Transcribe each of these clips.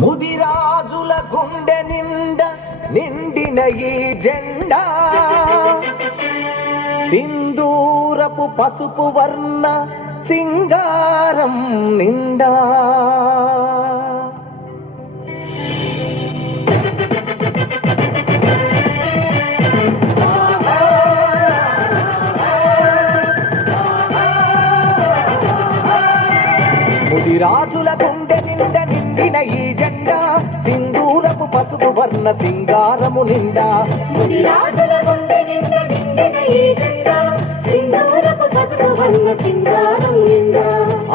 ముదిరాజుల గుండె నిండిన ఈ జెండా సింధూరపు పసుపు వర్ణ సింగారం నిండా ముదిరాజుల గుండె నిండిన ఈ జెండా సింధూరపు పసుపు వర్ణ సింగారము నిండా ముదిరాజుల గుండె నిండిన ఈ జెండా సింధూరపు పసుపు వర్ణ సింగారం నిండా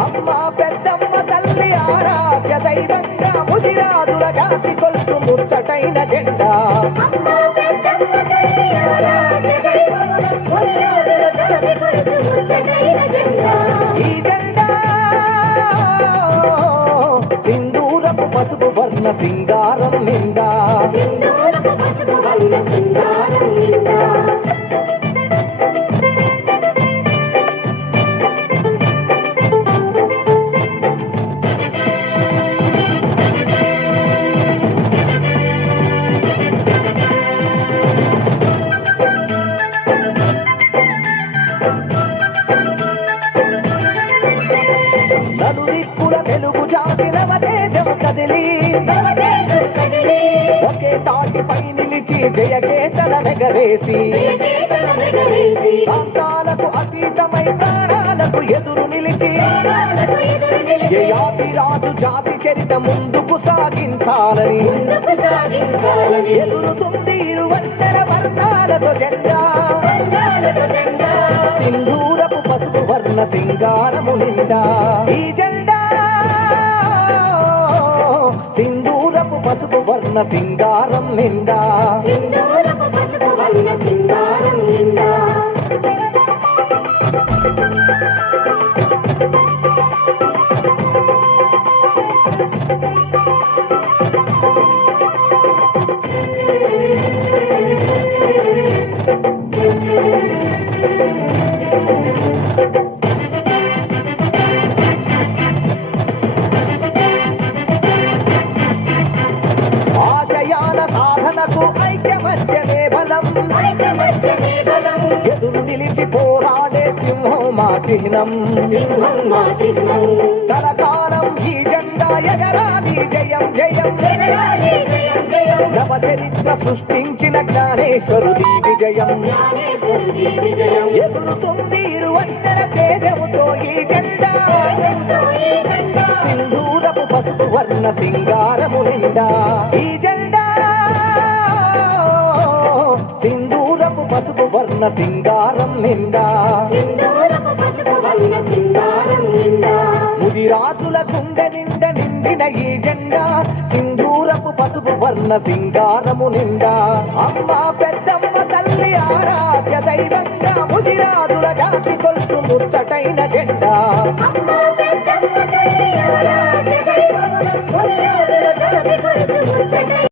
అమ్మ పెద్దమ్మ తల్లి ఆరాధ్య దైవంగా ముదిరాజుల జాతి కొలుచు ముచ్చటైన జెండా అమ్మ పెద్దమ్మ తల్లి ఆరాధ్య దైవంగా ముదిరాజుల జాతి కొలుచు ముచ్చటైన జెండా ఈ జెండా సింధూరపు పసుపు వర్ణ సింగారం నిండా సింధూరపు పసుపు వర్ణ సింగారం నిండా నలుదిక్కుల తెలుగు జాతి నవతేజం కదిలి ఒకే తాటిపై నిలిచి జయకేతన మెగరేసి ప్రాంతాలకు అతీతమై ప్రాణాలకు ఎదురు నిలిచి యయాతిరాజు జాతి చరిత ముందుకు సాగించాలని ఎగురుతుంది ఇరువందర వర్ణాలతో జెండా సింధూరపు పసుపు వర్ణ సింగారము నిండా ఈ జెండా సింధూరపు పసుపు వర్ణ సింగారం నిండా సింధూరపు పసుపు వర్ణ సింగారం నిండా ఆశయాల సాధనకు ఐక్యమత్యమే బలం ఎదురు నిలిచి పోరాడే సింహం మా చిహ్నం కలకాలం ఈ జెండా ఎగరాలి జయం జయం నవ చరిత్ర సృష్టించిన జ్ఞానేశ్వరుడి విజయం ఎదురుతుంది ఇరువందర తేజముతో ఈ జెండా సింధూరపు పసుపు వర్ణ సింగారము నిండా ఈ జెండా సింధూరపు పసుపు వర్ణ సింగారం నిండా ముదిరాజుల గుండె నిండిన ఈ జెండా సింధూరపు పసుపు వర్ణ సింగారము నిండా అమ్మ పెద్దమ్మ తల్లి ఆరాధ్య దైవంగా ముదిరాజుల జాతి కొలుచు ముచ్చటైన జెండా